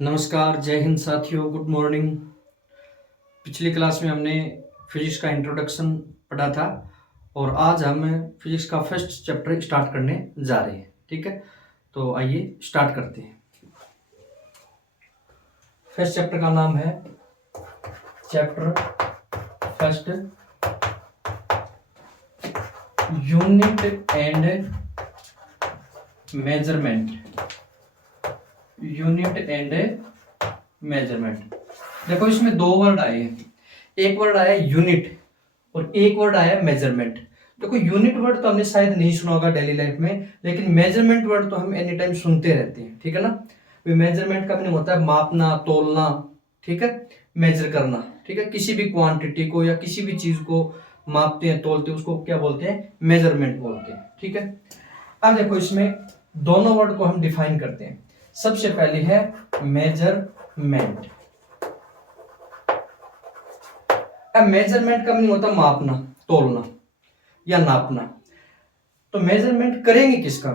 नमस्कार, जय हिंद साथियों, गुड मॉर्निंग। पिछली क्लास में हमने फिजिक्स का इंट्रोडक्शन पढ़ा था और आज हम फिजिक्स का फर्स्ट चैप्टर स्टार्ट करने जा रहे हैं। ठीक है, तो आइए स्टार्ट करते हैं। फर्स्ट चैप्टर का नाम है chapter first, unit and measurement. Unit and measurement. देखो, इसमें दो वर्ड आए हैं, एक वर्ड आया यूनिट और एक वर्ड आया मेजरमेंट। देखो, यूनिट वर्ड तो हमने शायद नहीं सुना होगा डेली लाइफ में, लेकिन मेजरमेंट वर्ड तो हम एनी टाइम सुनते रहते हैं। ठीक है ना। मेजरमेंट का मीनिंग होता है मापना, तोलना। ठीक है, मेजर करना। ठीक है, किसी भी क्वांटिटी को या किसी भी चीज को मापते हैं, तोलते हैं, उसको क्या बोलते हैं? मेजरमेंट बोलते हैं। ठीक है, अब देखो, इसमें दोनों वर्ड को हम डिफाइन करते हैं। सबसे पहले है मेजरमेंट। अब मेजरमेंट का मीनिंग होता है मापना, तोलना या नापना। तो मेजरमेंट करेंगे किसका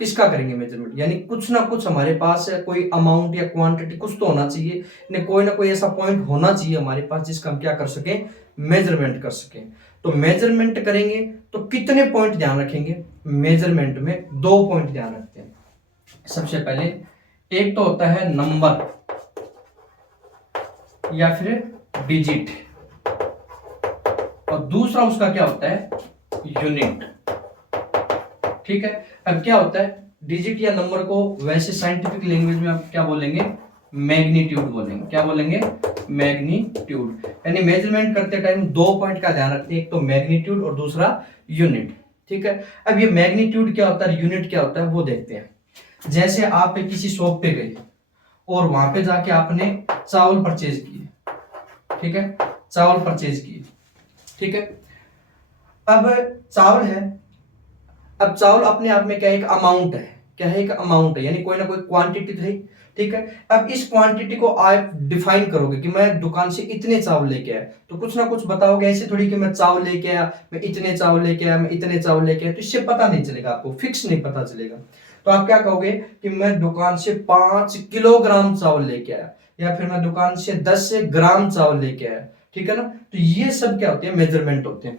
किसका करेंगे मेजरमेंट? यानी कुछ ना कुछ हमारे पास है, कोई अमाउंट या क्वांटिटी कुछ तो होना चाहिए, ना कोई ऐसा पॉइंट होना चाहिए हमारे पास जिसका हम क्या कर सके? मेजरमेंट कर सके। तो मेजरमेंट करेंगे तो कितने पॉइंट ध्यान रखेंगे? मेजरमेंट में दो पॉइंट ध्यान रखते हैं। सबसे पहले एक तो होता है नंबर या फिर डिजिट, और दूसरा उसका क्या होता है? यूनिट। ठीक है, अब क्या होता है? डिजिट या नंबर को वैसे साइंटिफिक लैंग्वेज में आप क्या बोलेंगे? मैग्नीट्यूड बोलेंगे। क्या बोलेंगे? मैग्नीट्यूड। यानी मेजरमेंट करते टाइम दो पॉइंट का ध्यान रखते हैं, एक तो मैग्नीट्यूड और दूसरा यूनिट। ठीक है, अब ये मैग्नीट्यूड क्या होता है, यूनिट क्या होता है, वो देखते हैं। जैसे आप किसी शॉप पे गए और वहां पे जाके आपने चावल परचेज किए। ठीक है, चावल परचेज किए। ठीक है, अब चावल है। अब चावल अपने आप में क्या है? एक अमाउंट है। क्या है? एक अमाउंट है, यानी कोई ना कोई क्वांटिटी है। ठीक है, अब इस क्वांटिटी को आप डिफाइन करोगे कि मैं दुकान से इतने चावल लेके आया, तो कुछ ना कुछ बताओगे। ऐसे थोड़ी कि मैं चावल लेके आया, मैं इतने चावल लेके आया, मैं इतने चावल लेके आया, तो इससे पता नहीं चलेगा, आपको फिक्स नहीं पता चलेगा। तो आप क्या कहोगे कि मैं दुकान से 5 किलोग्राम चावल लेके आया, या फिर मैं दुकान से 10 ग्राम चावल लेके आया। ठीक है ना, तो ये सब क्या होते हैं? मेजरमेंट होते हैं।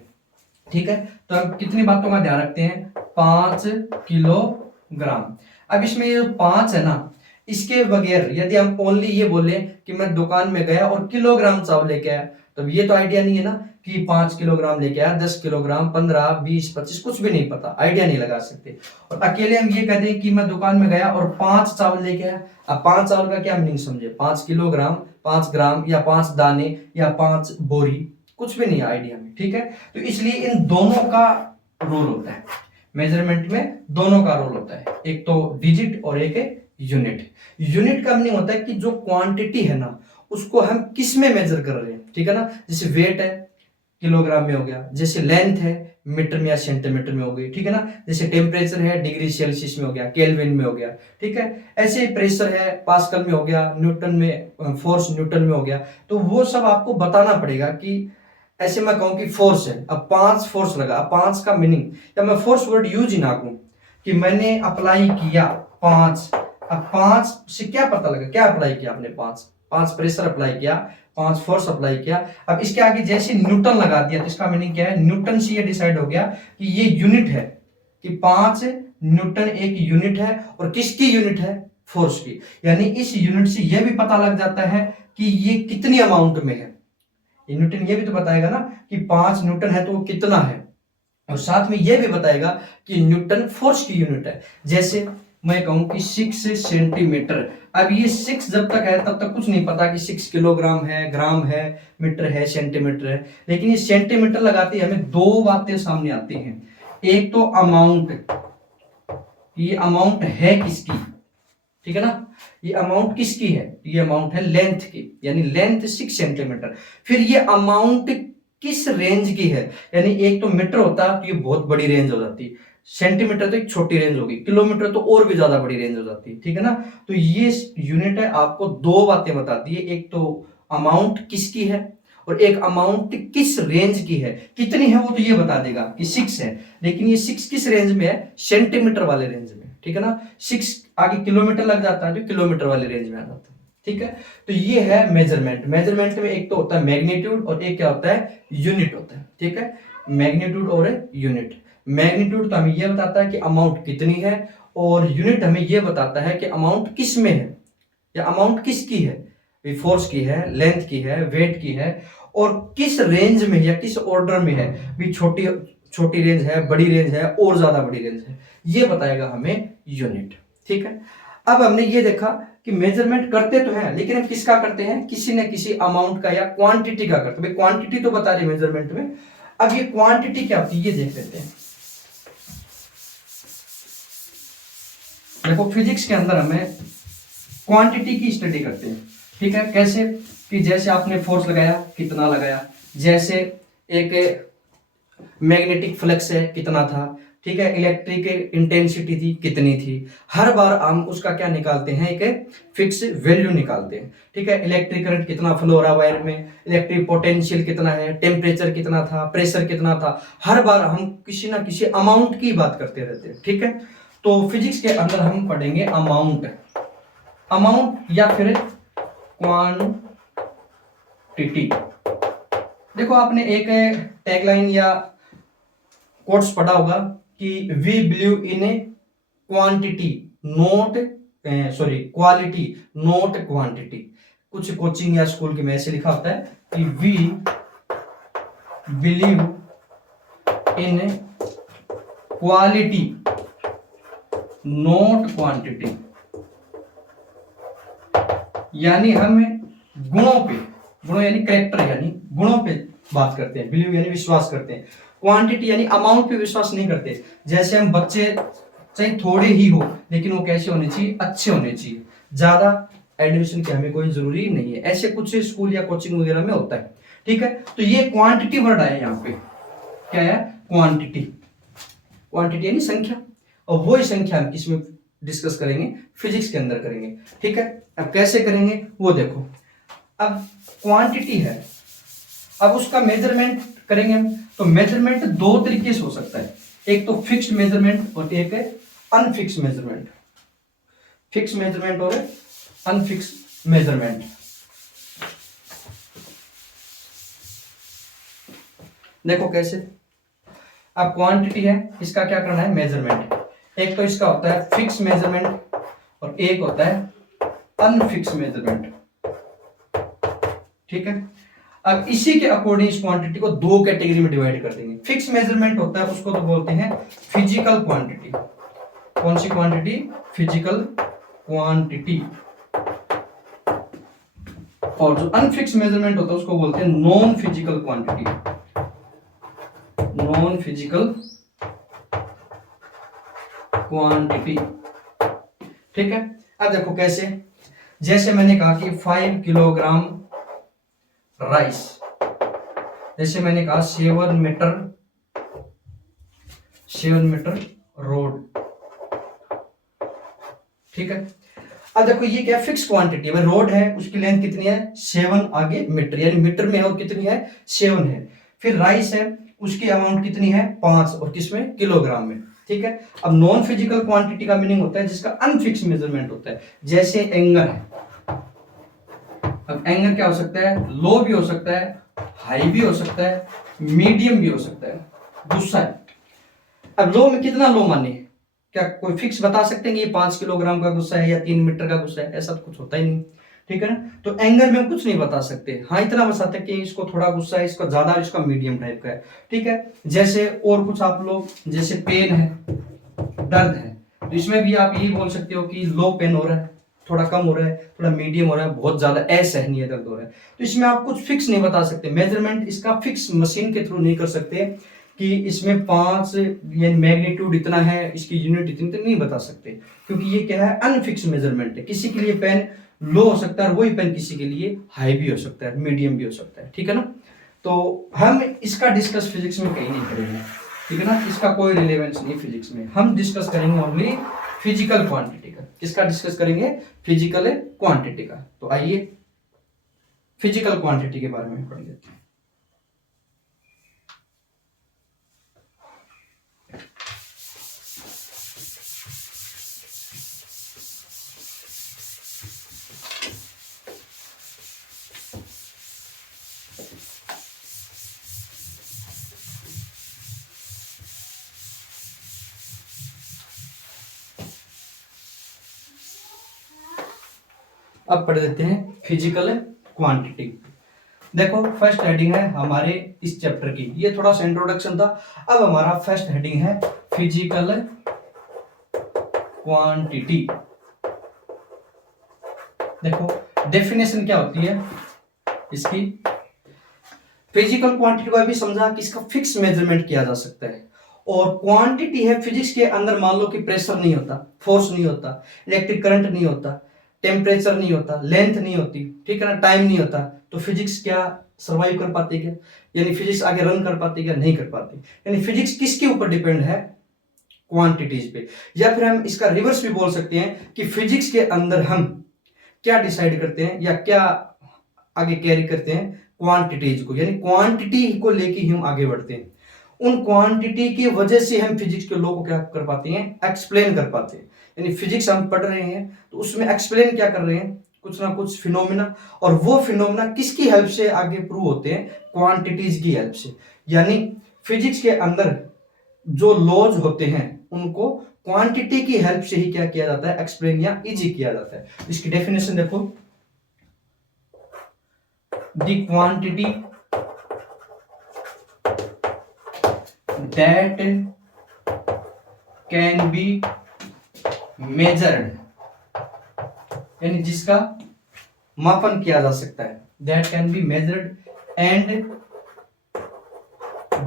ठीक है, तो अब कितनी बातों का ध्यान रखते हैं? 5 किलोग्राम। अब इसमें ये 5 है ना, इसके बगैर यदि हम ओनली ये बोले कि मैं दुकान में गया और किलोग्राम चावल लेके आया, तो ये तो आइडिया नहीं है ना कि 5 किलोग्राम लेके आया, 10 किलोग्राम, 15, 20, 25, कुछ भी नहीं पता, आइडिया नहीं लगा सकते। और अकेले हम ये कहते हैं कि मैं दुकान में गया और 5 चावल लेके आया। अब 5 चावल का क्या मीनिंग समझे? 5 किलोग्राम, 5 ग्राम, या 5 दाने, या 5 बोरी, कुछ भी नहीं है आइडिया में। ठीक है, तो इसलिए इन दोनों का रोल होता है मेजरमेंट में। दोनों का रोल होता है, एक तो डिजिट और एक यूनिट। यूनिट का मीनिंग होता है कि जो क्वांटिटी है ना, उसको हम किस में मेजर कर रहे हैं। ठीक है ना, जैसे वेट है, किलोग्राम में हो गया। जैसे लेंथ है, मीटर में या सेंटीमीटर में हो गई। ठीक है ना, जैसे टेम्परेचर है, डिग्री सेल्सियस में हो गया, केल्विन में हो गया। ठीक है, ऐसे ही प्रेशर है, पास्कल में हो गया, न्यूटन में, फोर्स न्यूटन में हो गया। तो वो सब आपको बताना पड़ेगा कि ऐसे मैं कहूं कि फोर्स है, अब 5 फोर्स लगा। अब 5 का मीनिंग, या मैं फोर्स वर्ड यूज ही ना करूं कि मैंने अप्लाई किया 5। अब 5 से क्या पता लगा? क्या अप्लाई किया आपने? 5 प्रेशर अप्लाई किया, 5 फोर्स अप्लाई किया। अब इसके आगे जैसे न्यूटन लगा दिया, तो इसका मीनिंग क्या है? न्यूटन से ये डिसाइड हो गया कि ये यूनिट है, कि 5 न्यूटन एक यूनिट है। और किसकी यूनिट है? फोर्स की। यानी इस यूनिट से यह भी पता लग जाता है कि ये कितनी अमाउंट में है। न्यूटन ये भी तो बताएगा ना कि 5 न्यूटन है तो वो कितना है, और साथ में ये भी बताएगा कि न्यूटन फोर्स की यूनिट है। जैसे मैं कहूं कि 6 सेंटीमीटर। अब ये 6 जब तक है तब तक कुछ नहीं पता कि 6 किलोग्राम है, ग्राम है, मीटर है, सेंटीमीटर है। लेकिन ये सेंटीमीटर लगाते ही हमें दो बातें सामने आती हैं। एक तो अमाउंट, ये अमाउंट है किसकी? ठीक है ना, ये अमाउंट किसकी है? ये अमाउंट है लेंथ की, यानी लेंथ 6 सेंटीमीटर। फिर ये अमाउंट किस रेंज की है? यानी एक तो मीटर होता तो ये बहुत बड़ी रेंज हो जाती, सेंटीमीटर तो एक छोटी रेंज होगी, किलोमीटर तो और भी ज्यादा बड़ी रेंज हो जाती है। ठीक है ना, तो ये यूनिट है, आपको दो बातें बताती है। एक तो अमाउंट किसकी है, और एक अमाउंट किस रेंज की है। कितनी है वो तो ये बता देगा कि 6 है, लेकिन ये 6 किस रेंज में है? सेंटीमीटर वाले रेंज में। ठीक है ना। 6 आगे किलोमीटर लग जाता है तो किलोमीटर वाली रेंज में आ जाता है, ठीक है। तो ये है मेजरमेंट। मेजरमेंट में एक तो होता है मैग्नीट्यूड और एक क्या होता है, यूनिट होता है, ठीक है। मैग्नीट्यूड और यूनिट। मैग्नीट्यूड तो हमें यह बताता है कि अमाउंट कितनी है, और यूनिट हमें यह बताता है कि अमाउंट किस में है या अमाउंट किसकी है, फोर्स की है, लेंथ की है, वेट की है, और किस रेंज में या किस ऑर्डर में है, भी छोटी छोटी रेंज है, बड़ी रेंज है, और ज्यादा बड़ी रेंज है, ये बताएगा हमें यूनिट, ठीक है। अब हमने ये देखा कि मेजरमेंट करते तो हैं, लेकिन हम किसका करते हैं, किसी न किसी अमाउंट का या क्वांटिटी का करते हैं। क्वांटिटी तो बता रही मेजरमेंट में, अब ये क्वांटिटी क्या होती है ये देख लेते हैं। देखो फिजिक्स के अंदर हमें क्वांटिटी की स्टडी करते हैं, ठीक है। कैसे कि जैसे आपने फोर्स लगाया, कितना लगाया, जैसे एक मैग्नेटिक फ्लक्स है, कितना था, ठीक है। इलेक्ट्रिक इंटेंसिटी थी, कितनी थी। हर बार हम उसका क्या निकालते हैं, एक फिक्स वैल्यू निकालते हैं, ठीक है। इलेक्ट्रिक करंट कितना फ्लो हो रहा है वायर में, इलेक्ट्रिक पोटेंशियल कितना है, टेम्परेचर कितना था, प्रेशर कितना था, हर बार हम किसी ना किसी अमाउंट की बात करते रहते हैं, ठीक है। तो फिजिक्स के अंदर हम पढ़ेंगे अमाउंट, अमाउंट या फिर क्वांटिटी। देखो आपने एक टैगलाइन या कोट्स पढ़ा होगा कि we believe in a quantity not, sorry quality not quantity. कुछ कोचिंग या स्कूल के में ऐसे लिखा होता है कि we believe in quality not quantity, यानी हम गुणों पे, गुणों यानी कैरेक्टर यानी गुणों पे बात करते हैं, बिलीव यानी विश्वास करते हैं, क्वांटिटी यानी अमाउंट पे विश्वास नहीं करते। जैसे हम बच्चे चाहे थोड़े ही हो, लेकिन वो कैसे होने चाहिए, अच्छे होने चाहिए, ज्यादा एडमिशन की हमें कोई जरूरी नहीं है, ऐसे कुछ स्कूल या कोचिंग वगैरह में होता है, ठीक है। तो ये क्वांटिटी वर्ड आया यहाँ पे, क्या है, क्वांटिटी। क्वांटिटी यानी संख्या, और वही संख्या हम किसमें डिस्कस करेंगे, फिजिक्स के अंदर करेंगे, ठीक है। अब कैसे करेंगे वो देखो। अब क्वांटिटी है, अब उसका मेजरमेंट करेंगे हम, तो मेजरमेंट दो तरीके से हो सकता है, एक तो फिक्स्ड मेजरमेंट और एक है अनफिक्स्ड मेजरमेंट। फिक्स मेजरमेंट और अनफिक्स्ड मेजरमेंट। देखो कैसे, अब क्वांटिटी है, इसका क्या करना है, मेजरमेंट। एक तो इसका होता है फिक्स मेजरमेंट और एक होता है अनफिक्स मेजरमेंट, ठीक है। अब इसी के अकॉर्डिंग इस क्वांटिटी को दो कैटेगरी में डिवाइड कर देंगे। फिक्स मेजरमेंट होता है, उसको तो बोलते हैं फिजिकल क्वांटिटी। कौन सी क्वांटिटी, फिजिकल क्वांटिटी। और जो अनफिक्स मेजरमेंट होता है उसको बोलते हैं non physical quantity, non physical quantity, ठीक है। अब देखो कैसे, जैसे मैंने कहा कि 5 किलोग्राम राइस, जैसे मैंने कहा 7 मीटर रोड, ठीक है। अब देखो ये क्या फिक्स क्वांटिटी है, रोड है, उसकी लेंथ कितनी है 7 आगे मीटर, यानी मीटर में है, और कितनी है 7 है। फिर राइस है, उसकी अमाउंट कितनी है 5, और किसमें, किलोग्राम में, ठीक है। अब नॉन फिजिकल क्वांटिटी का मीनिंग होता है जिसका अनफिक्स मेजरमेंट होता है, जैसे एंगर है। अब एंगर क्या हो सकता है, लो भी हो सकता है, हाई भी हो सकता है, मीडियम भी हो सकता है, गुस्सा है। अब लो में कितना लो माने, क्या कोई फिक्स बता सकते हैं कि ये 5 किलोग्राम का गुस्सा है या 3 मीटर का गुस्सा है, ऐसा तो कुछ होता ही नहीं, ठीक है ना। तो एंगर में हम कुछ नहीं बता सकते, हाँ इतना बता सकते हैं कि इसको थोड़ा गुस्सा है, इसको ज्यादा, इसका मीडियम टाइप का है, ठीक है। जैसे और कुछ आप लोग, जैसे पेन है, दर्द है, तो इसमें भी आप यही बोल सकते हो कि लो पेन हो रहा है, थोड़ा कम हो रहा है, थोड़ा मीडियम हो रहा है, बहुत ज्यादा असहनीय दर्द हो रहा है। तो इसमें आप कुछ फिक्स नहीं बता सकते, मेजरमेंट इसका फिक्स मशीन के थ्रू नहीं कर सकते कि इसमें 5 ये मैग्नीट्यूड इतना है, इसकी यूनिट इतनी, तो नहीं बता सकते, क्योंकि ये क्या है, अनफिक्स मेजरमेंट है। किसी के लिए पेन लो हो सकता है और वही पेन किसी के लिए हाई भी हो सकता है, मीडियम भी हो सकता है, ठीक है ना। तो हम इसका डिस्कस फिजिक्स में कहीं नहीं करेंगे, ठीक है ना, इसका कोई रिलेवेंस नहीं फिजिक्स में। हम डिस्कस करेंगे ओनली फिजिकल क्वांटिटी का। किसका डिस्कस करेंगे, फिजिकल क्वांटिटी का। तो आइए फिजिकल क्वांटिटी के बारे में पढ़ लेते हैं। अब पढ़ लेते हैं फिजिकल क्वांटिटी। देखो फर्स्ट हेडिंग है हमारे इस चैप्टर की, ये थोड़ा सा इंट्रोडक्शन था। अब हमारा फर्स्ट हेडिंग है फिजिकल क्वांटिटी। देखो डेफिनेशन क्या होती है इसकी। फिजिकल क्वांटिटी को अभी समझा कि इसका फिक्स मेजरमेंट किया जा सकता है, और क्वांटिटी है फिजिक्स के अंदर, मान लो कि प्रेशर नहीं होता, फोर्स नहीं होता, इलेक्ट्रिक करंट नहीं होता, टेम्परेचर नहीं होता, लेंथ नहीं होती, ठीक है ना, टाइम नहीं होता, तो फिजिक्स क्या सर्वाइव कर पाती क्या, यानी फिजिक्स आगे रन कर पाती क्या, नहीं कर पाती। यानी फिजिक्स किसके ऊपर डिपेंड है, क्वांटिटीज पे। या फिर हम इसका रिवर्स भी बोल सकते हैं कि फिजिक्स के अंदर हम क्या डिसाइड करते हैं या क्या आगे कैरी करते हैं, क्वांटिटीज को, यानी क्वांटिटी को लेके हम आगे बढ़ते हैं। उन क्वांटिटी की वजह से हम फिजिक्स के लॉ को क्या कर पाते हैं, एक्सप्लेन कर पाते हैं। यानी फिजिक्स हम पढ़ रहे हैं तो उसमें एक्सप्लेन क्या कर रहे हैं, कुछ ना कुछ फिनोमिना, और वो फिनोमिना किसकी हेल्प से आगे प्रूव होते हैं, क्वांटिटीज की हेल्प से। यानी फिजिक्स के अंदर जो लॉज होते हैं उनको क्वांटिटी की हेल्प से ही क्या किया जाता है, एक्सप्लेन या इजी किया जाता है। इसकी डेफिनेशन देखो, the quantity that can be measured, यानी जिसका मापन किया जा सकता है, that can be measured and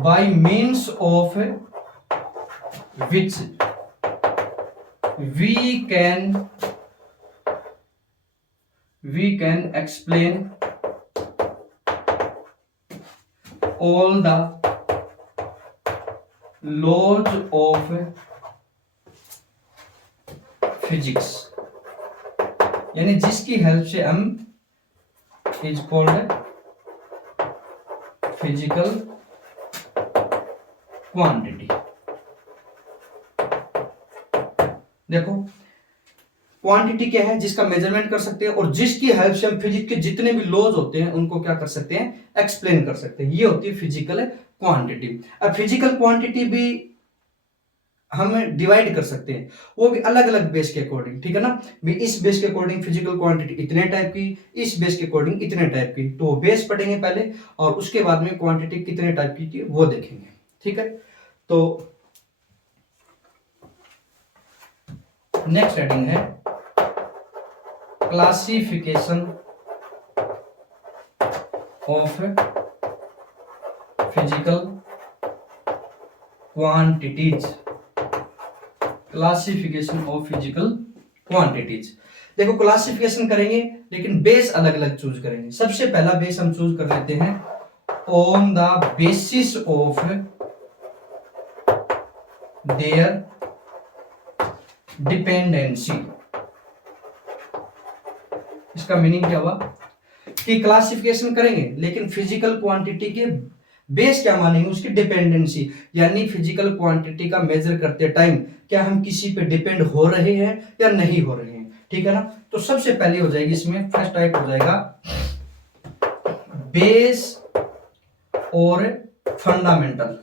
by means of which we can explain all the laws of physics, यानी जिसकी हेल्प से हम इज कॉल्ड फिजिकल क्वांटिटी। देखो क्वांटिटी क्या है, जिसका मेजरमेंट कर सकते हैं और जिसकी हेल्प से हम फिजिक्स के जितने भी लॉज होते हैं उनको क्या कर सकते हैं, एक्सप्लेन कर सकते हैं। ये होती है फिजिकल क्वांटिटी। अब फिजिकल क्वांटिटी भी हम डिवाइड कर सकते हैं, वो भी अलग अलग बेस के अकॉर्डिंग, ठीक है ना, भी इस बेस के अकॉर्डिंग फिजिकल क्वांटिटी इतने टाइप की, इस बेस के अकॉर्डिंग इतने टाइप की। तो बेस पढ़ेंगे पहले और उसके बाद में क्वांटिटी कितने टाइप की थी वो देखेंगे, ठीक है। तो नेक्स्ट हेडिंग है classification of physical quantities. Classification of physical quantities. देखो क्लासिफिकेशन करेंगे लेकिन बेस अलग अलग चूज करेंगे। सबसे पहला बेस हम चूज कर लेते हैं on the basis of their dependency. इसका मीनिंग क्या हुआ कि क्लासिफिकेशन करेंगे लेकिन फिजिकल क्वांटिटी के बेस क्या मानेंगे, उसकी डिपेंडेंसी, यानी फिजिकल क्वांटिटी का मेजर करते टाइम क्या हम किसी पे डिपेंड हो रहे हैं या नहीं हो रहे हैं, ठीक है ना। तो सबसे पहले हो जाएगी इसमें फर्स्ट टाइप हो जाएगा बेस और फंडामेंटल,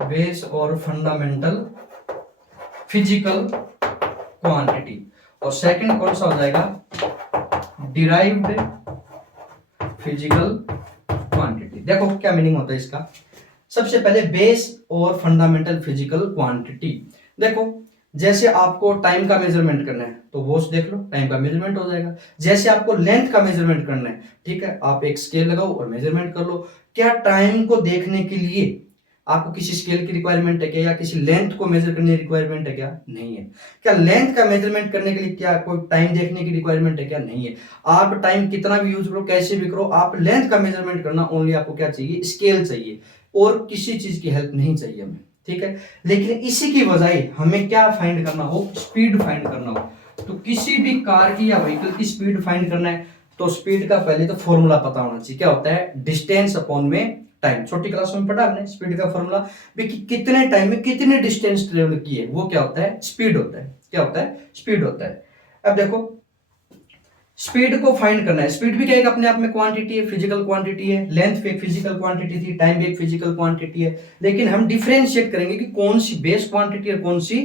बेस और फंडामेंटल फिजिकल क्वांटिटी। और सेकंड कौन सा हो जाएगा, डिराइव्ड फिजिकल क्वांटिटी। देखो क्या मीनिंग होता है इसका। सबसे पहले बेस और फंडामेंटल फिजिकल क्वांटिटी। देखो जैसे आपको टाइम का मेजरमेंट करना है तो वॉच देख लो, टाइम का मेजरमेंट हो जाएगा। जैसे आपको लेंथ का मेजरमेंट करना है, ठीक है, आप एक स्केल लगाओ और मेजरमेंट कर लो। क्या टाइम को देखने के लिए आपको किसी स्केल की रिक्वायरमेंट है क्या, या किसी लेंथ को मेजर करने की रिक्वायरमेंट है क्या, नहीं है। क्या लेंथ का मेजरमेंट करने के लिए क्या कोई टाइम देखने की रिक्वायरमेंट है क्या, नहीं है। आप टाइम कितना भी यूज करो, कैसे भी करो, आप लेंथ का मेजरमेंट करना ओनली आपको क्या चाहिए, स्केल चाहिए, और किसी चीज की हेल्प नहीं चाहिए हमें, ठीक है। लेकिन इसी की बजाय हमें क्या फाइंड करना हो, स्पीड फाइंड करना हो। तो किसी भी कार की या व्हीकल की स्पीड फाइंड करना है तो स्पीड का पहले तो फॉर्मूला पता होना चाहिए। क्या होता है, डिस्टेंस अपॉन में टाइम। छोटी क्लास में पढ़ा हमने स्पीड का फॉर्मूला भी, कितने टाइम में कितने डिस्टेंस ट्रेवल की है, वो क्या होता है, स्पीड होता है। क्या होता है, स्पीड होता है। अब देखो स्पीड को फाइंड करना है। स्पीड भी क्या है, अपने आप में क्वांटिटी है, फिजिकल क्वांटिटी है। लेंथ भी एक फिजिकल क्वांटिटी थी, टाइम भी एक फिजिकल क्वांटिटी है। लेकिन हम डिफरेंशिएट करेंगे कि कौन सी बेस क्वांटिटी और कौन सी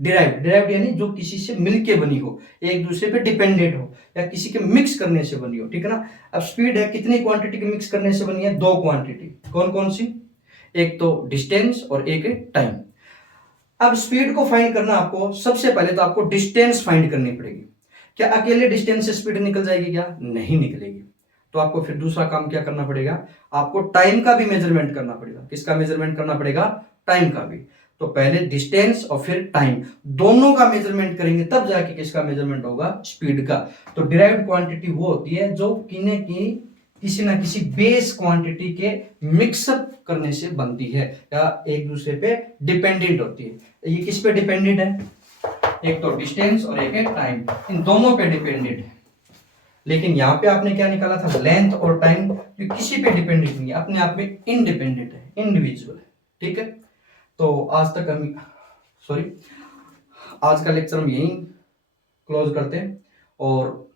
डिराइव्ड यानी जो किसी से मिलके बनी हो, एक दूसरे पे डिपेंडेंट हो, या किसी के मिक्स करने से बनी हो, ठीक है ना। अब स्पीड है, कितनी क्वांटिटी के मिक्स करने से बनी है? दो क्वांटिटी। कौन कौन सी? एक तो डिस्टेंस और एक है टाइम। अब स्पीड को फाइंड करना आपको, सबसे पहले तो आपको डिस्टेंस फाइंड करनी पड़ेगी। क्या अकेले डिस्टेंस से स्पीड निकल जाएगी? क्या नहीं निकलेगी। तो आपको फिर दूसरा काम क्या करना पड़ेगा? आपको टाइम का भी मेजरमेंट करना पड़ेगा। किसका मेजरमेंट करना पड़ेगा? टाइम का भी। तो पहले डिस्टेंस और फिर टाइम, दोनों का मेजरमेंट करेंगे, तब जाके किसका मेजरमेंट होगा? स्पीड का। तो डिराइव्ड क्वांटिटी वो होती है जो किसी ना किसी बेस क्वांटिटी के मिक्सअप करने से बनती है, या एक दूसरे पे डिपेंडेंट होती है। ये किस पे डिपेंडेंट है? एक तो डिस्टेंस और एक है टाइम, इन दोनों पे डिपेंडेंट है। लेकिन यहाँ पे आपने क्या निकाला था? लेंथ और टाइम, जो किसी पे डिपेंडेंट नहीं है, अपने आप में इंडिपेंडेंट है, इंडिविजुअल है, ठीक है। तो आज का लेक्चर हम यहीं क्लोज करते हैं, और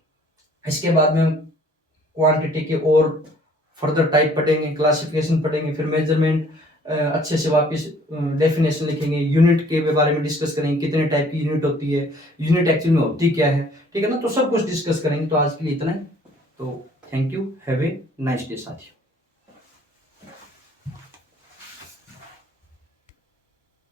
इसके बाद में हम क्वांटिटी के और फर्दर टाइप पढ़ेंगे, क्लासिफिकेशन पढ़ेंगे, फिर मेजरमेंट, अच्छे से वापस डेफिनेशन लिखेंगे, यूनिट के बारे में डिस्कस करेंगे, कितने टाइप की यूनिट होती है, यूनिट एक्चुअल में होती क्या है, ठीक है ना। तो सब कुछ डिस्कस करेंगे। तो आज के लिए इतना है। तो thank you, have a nice day साथियों।